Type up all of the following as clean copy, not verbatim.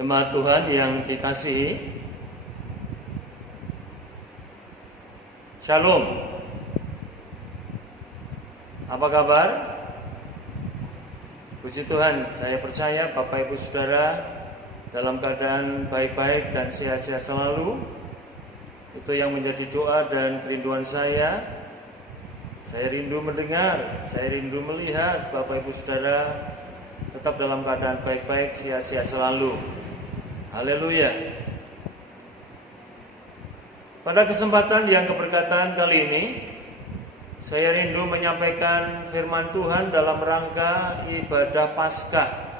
Jemaat Tuhan yang dikasihi, Shalom. Apa kabar? Puji Tuhan, saya percaya Bapak Ibu Saudara dalam keadaan baik-baik dan sehat-sehat selalu. Itu yang menjadi doa dan kerinduan saya. Saya rindu mendengar, saya rindu melihat Bapak Ibu Saudara tetap dalam keadaan baik-baik, sehat-sehat selalu. Haleluya. Pada kesempatan yang keberkatan kali ini, saya rindu menyampaikan firman Tuhan dalam rangka ibadah Paskah.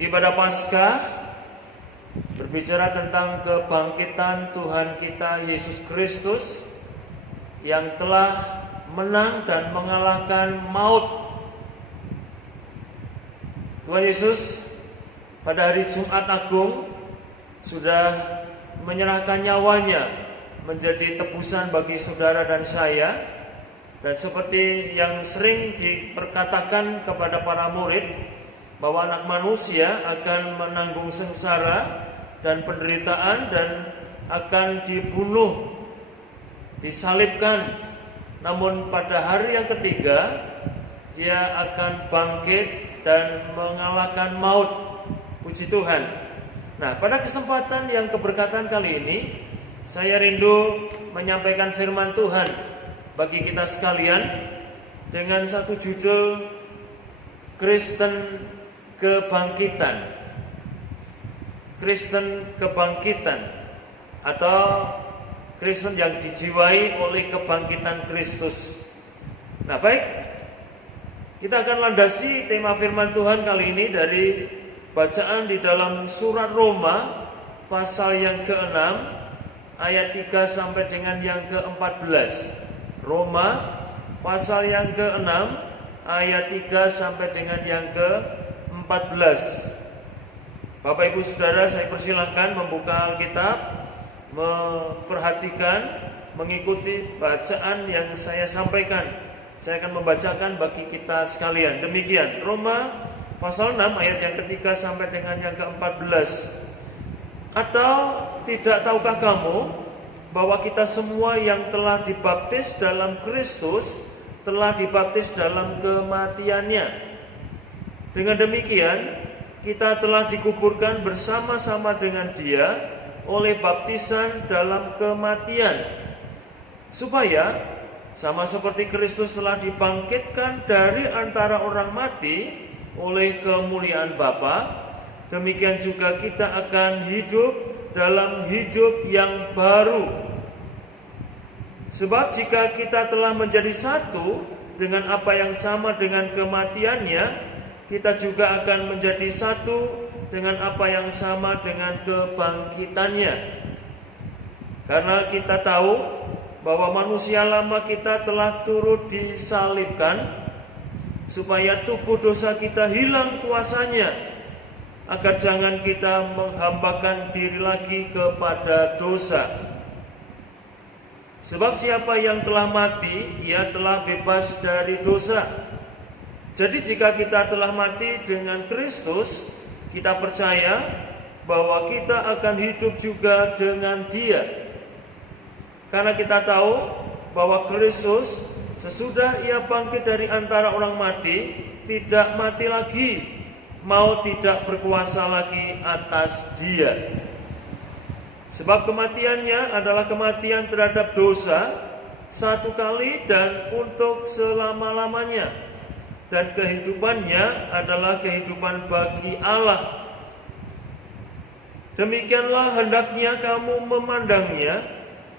Ibadah Paskah berbicara tentang kebangkitan Tuhan kita Yesus Kristus yang telah menang dan mengalahkan maut. Tuhan Yesus pada hari Jumat Agung sudah menyerahkan nyawanya menjadi tebusan bagi saudara dan saya. Dan seperti yang sering diperkatakan kepada para murid, bahwa anak manusia akan menanggung sengsara dan penderitaan dan akan dibunuh, disalibkan. Namun pada hari yang ketiga dia akan bangkit dan mengalahkan maut. Puji Tuhan. Nah, pada kesempatan yang keberkatan kali ini, saya rindu menyampaikan firman Tuhan bagi kita sekalian dengan satu judul, Kristen Kebangkitan. Kristen Kebangkitan, atau Kristen yang dijiwai oleh kebangkitan Kristus. Nah, baik, kita akan landasi tema firman Tuhan kali ini dari bacaan di dalam surat Roma pasal yang ke-6 ayat 3 sampai dengan yang ke-14. Roma pasal yang ke-6 ayat 3 sampai dengan yang ke-14. Bapak Ibu Saudara, saya persilahkan membuka Alkitab, memperhatikan, mengikuti bacaan yang saya sampaikan. Saya akan membacakan bagi kita sekalian. Demikian, Roma pasal 6 ayat yang ketiga sampai dengan yang ke-14. Atau tidak tahukah kamu bahwa kita semua yang telah dibaptis dalam Kristus telah dibaptis dalam kematiannya? Dengan demikian kita telah dikuburkan bersama-sama dengan Dia oleh baptisan dalam kematian, supaya sama seperti Kristus telah dibangkitkan dari antara orang mati oleh kemuliaan Bapa, demikian juga kita akan hidup dalam hidup yang baru. Sebab jika kita telah menjadi satu dengan apa yang sama dengan kematiannya, kita juga akan menjadi satu dengan apa yang sama dengan kebangkitannya. Karena kita tahu bahwa manusia lama kita telah turut disalibkan, supaya tubuh dosa kita hilang kuasanya, agar jangan kita menghambakan diri lagi kepada dosa. Sebab siapa yang telah mati, ia telah bebas dari dosa. Jadi jika kita telah mati dengan Kristus, kita percaya bahwa kita akan hidup juga dengan Dia. Karena kita tahu bahwa Kristus sesudah ia bangkit dari antara orang mati, tidak mati lagi, maut tidak berkuasa lagi atas dia. Sebab kematiannya adalah kematian terhadap dosa, satu kali dan untuk selama-lamanya. Dan kehidupannya adalah kehidupan bagi Allah. Demikianlah hendaknya kamu memandangnya,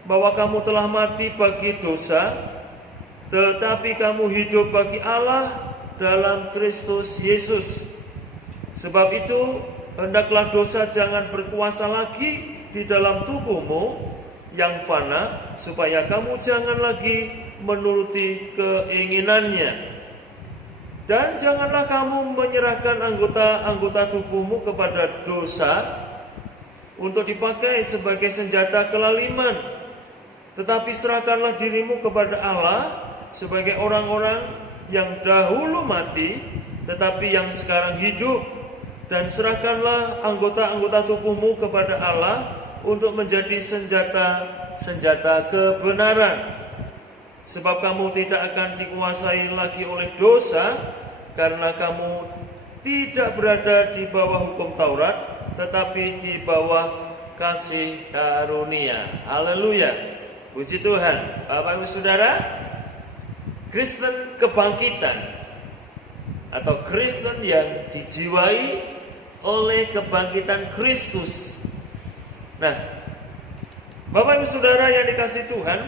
bahwa kamu telah mati bagi dosa, tetapi kamu hidup bagi Allah dalam Kristus Yesus. Sebab itu, hendaklah dosa jangan berkuasa lagi di dalam tubuhmu yang fana, supaya kamu jangan lagi menuruti keinginannya. Dan janganlah kamu menyerahkan anggota-anggota tubuhmu kepada dosa untuk dipakai sebagai senjata kelaliman, tetapi serahkanlah dirimu kepada Allah sebagai orang-orang yang dahulu mati, tetapi yang sekarang hidup dan serahkanlah anggota-anggota tubuhmu kepada Allah untuk menjadi senjata kebenaran. Sebab kamu tidak akan dikuasai lagi oleh dosa, karena kamu tidak berada di bawah hukum Taurat, tetapi di bawah kasih karunia. Haleluya, puji Tuhan. Bapak Ibu Saudara, Kristen kebangkitan atau Kristen yang dijiwai oleh kebangkitan Kristus. Nah, Bapak Ibu Saudara yang dikasihi Tuhan,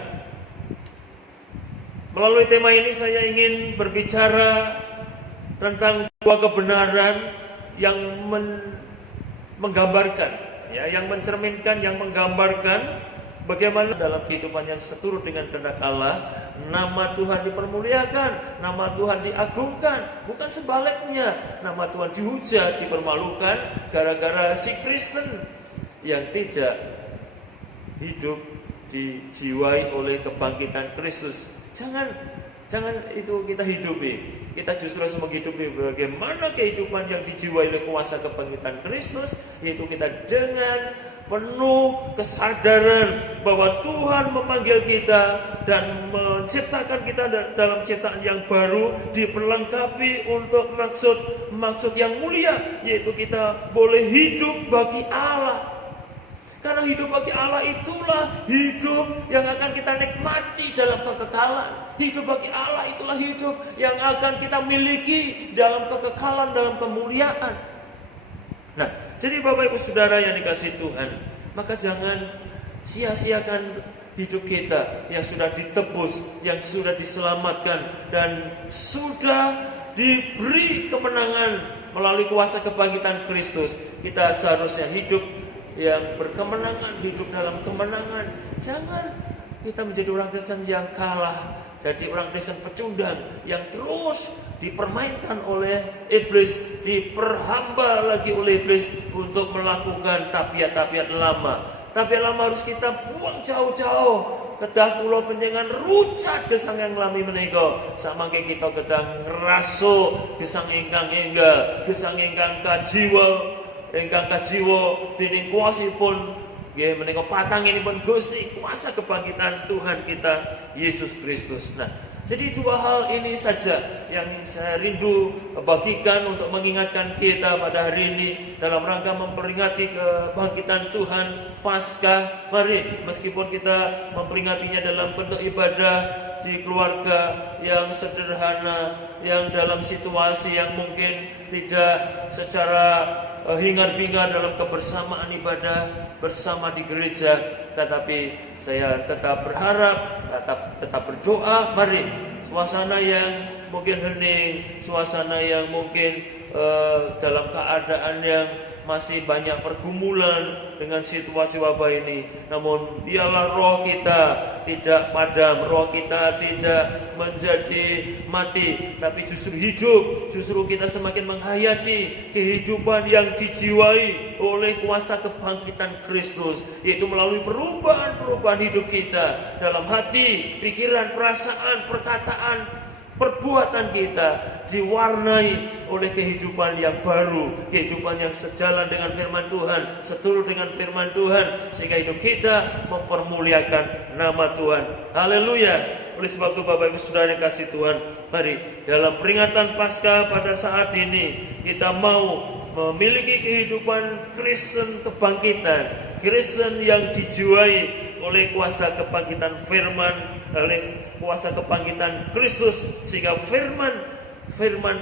melalui tema ini saya ingin berbicara tentang dua kebenaran yang menggambarkan, yang mencerminkan, yang menggambarkan bagaimana dalam kehidupan yang seturut dengan kehendak Allah, nama Tuhan dipermuliakan, nama Tuhan diagungkan, bukan sebaliknya, nama Tuhan dihujat, dipermalukan gara-gara si Kristen yang tidak hidup dijiwai oleh kebangkitan Kristus. Jangan itu kita hidupi. Kita justru harus menghidupi bagaimana kehidupan yang dijiwai oleh kuasa kebangkitan Kristus, yaitu kita dengan penuh kesadaran bahwa Tuhan memanggil kita dan menciptakan kita dalam ciptaan yang baru, diperlengkapi untuk maksud yang mulia, yaitu kita boleh hidup bagi Allah. Karena hidup bagi Allah itulah hidup yang akan kita nikmati dalam kekekalan. Hidup bagi Allah itulah hidup yang akan kita miliki dalam kekekalan, dalam kemuliaan. Nah, jadi Bapak Ibu Saudara yang dikasihi Tuhan, maka jangan sia-siakan hidup kita yang sudah ditebus, yang sudah diselamatkan, dan sudah diberi kemenangan melalui kuasa kebangkitan Kristus. Kita seharusnya hidup yang berkemenangan, hidup dalam kemenangan. Jangan kita menjadi orang Kristen yang kalah, jadi orang Kristen pecundang yang terus dipermainkan oleh iblis, diperhamba lagi oleh iblis untuk melakukan tabiat-tabiat lama. Tabiat lama harus kita buang jauh-jauh. Kedah kula panjenengan rucat gesang yang lami menika, samangke kita kedah ngrasuk gesang ingkang enggal, gesang ingkang kajiwa, ingkang kajiwa dening kuasipun nggih menika patanginipun Gusti, kuasa kebangkitan Tuhan kita Yesus Kristus. Nah, jadi dua hal ini saja yang saya rindu bagikan untuk mengingatkan kita pada hari ini dalam rangka memperingati kebangkitan Tuhan Paskah. Mari, meskipun kita memperingatinya dalam bentuk ibadah di keluarga yang sederhana, yang dalam situasi yang mungkin tidak secara hingar-bingar dalam kebersamaan ibadah bersama di gereja, tetapi saya tetap berharap, tetap berdoa. Mari, suasana yang mungkin hening, suasana yang mungkin dalam keadaan yang masih banyak pergumulan dengan situasi wabah ini, namun biarlah roh kita tidak padam, roh kita tidak menjadi mati, tapi justru hidup. Justru kita semakin menghayati kehidupan yang dijiwai oleh kuasa kebangkitan Kristus, yaitu melalui perubahan hidup kita dalam hati, pikiran, perasaan, perkataan, perbuatan kita diwarnai oleh kehidupan yang baru, kehidupan yang sejalan dengan firman Tuhan, seturut dengan firman Tuhan, sehingga hidup kita mempermuliakan nama Tuhan. Haleluya. Oleh sebab itu Bapak Ibu Saudara yang kasih Tuhan, mari dalam peringatan Paskah pada saat ini kita mau memiliki kehidupan Kristen kebangkitan, Kristen yang dijiwai oleh kuasa kebangkitan firman, oleh kuasa kebangkitan Kristus, sehingga firman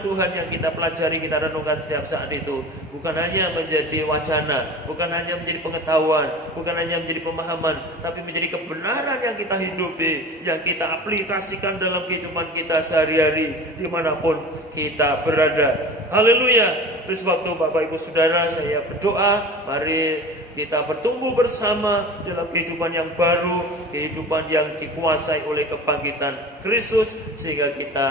Tuhan yang kita pelajari, kita renungkan setiap saat itu bukan hanya menjadi wacana, bukan hanya menjadi pengetahuan, bukan hanya menjadi pemahaman, tapi menjadi kebenaran yang kita hidupi, yang kita aplikasikan dalam kehidupan kita sehari-hari dimanapun kita berada. Haleluya. Oleh sebab itu Bapak Ibu Saudara, saya berdoa, mari kita bertumbuh bersama dalam kehidupan yang baru, kehidupan yang dikuasai oleh kebangkitan Kristus, sehingga kita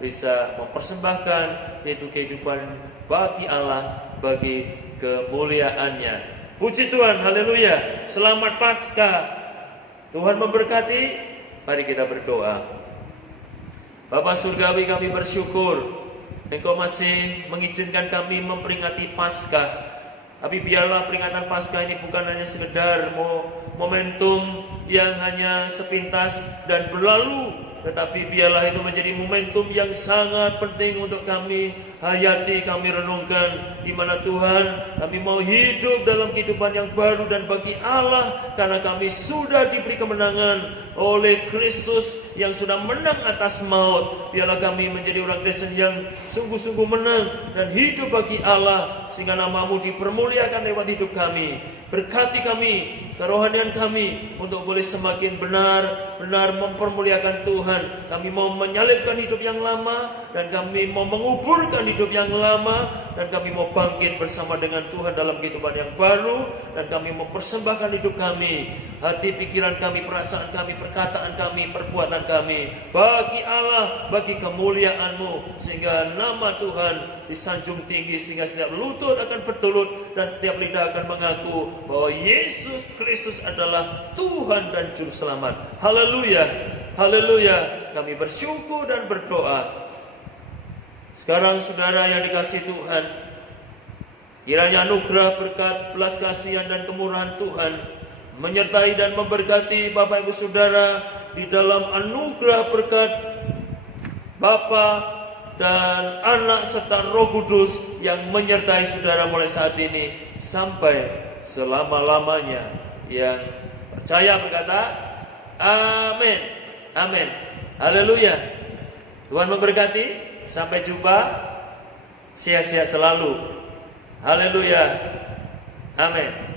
bisa mempersembahkan yaitu kehidupan bagi Allah, bagi kemuliaannya. Puji Tuhan, haleluya. Selamat Paskah. Tuhan memberkati. Mari kita berdoa. Bapa surgawi, kami bersyukur Engkau masih mengizinkan kami memperingati Paskah. Tapi biarlah peringatan Paskah ini bukan hanya sekedar momentum yang hanya sepintas dan berlalu, tetapi biarlah itu menjadi momentum yang sangat penting untuk kami hayati, kami renungkan, di mana Tuhan, kami mau hidup dalam kehidupan yang baru dan bagi Allah, karena kami sudah diberi kemenangan oleh Kristus yang sudah menang atas maut. Biarlah kami menjadi orang Kristen yang sungguh-sungguh menang dan hidup bagi Allah, sehingga nama-Mu dipermuliakan lewat hidup kami. Berkati kami, kerohanian kami, untuk boleh semakin benar-benar mempermuliakan Tuhan. Kami mau menyalibkan hidup yang lama, dan kami mau menguburkan hidup yang lama, dan kami mau bangkit bersama dengan Tuhan dalam kehidupan yang baru, dan kami mau persembahkan hidup kami, hati, pikiran kami, perasaan kami, perkataan kami, perbuatan kami, bagi Allah, bagi kemuliaan-Mu, sehingga nama Tuhan disanjung tinggi, sehingga setiap lutut akan bertelut dan setiap lidah akan mengaku bahwa Yesus Kristus adalah Tuhan dan Juru Selamat. Haleluya, haleluya. Kami bersyukur dan berdoa. Sekarang saudara yang dikasihi Tuhan, kiranya anugerah, berkat, belas kasihan dan kemurahan Tuhan menyertai dan memberkati Bapak Ibu Saudara di dalam anugerah berkat Bapa dan Anak serta Roh Kudus yang menyertai saudara mulai saat ini sampai selama-lamanya. Yang percaya berkata amin, amin, haleluya. Tuhan memberkati. Sampai jumpa. Sehat-sehat selalu. Haleluya, amin.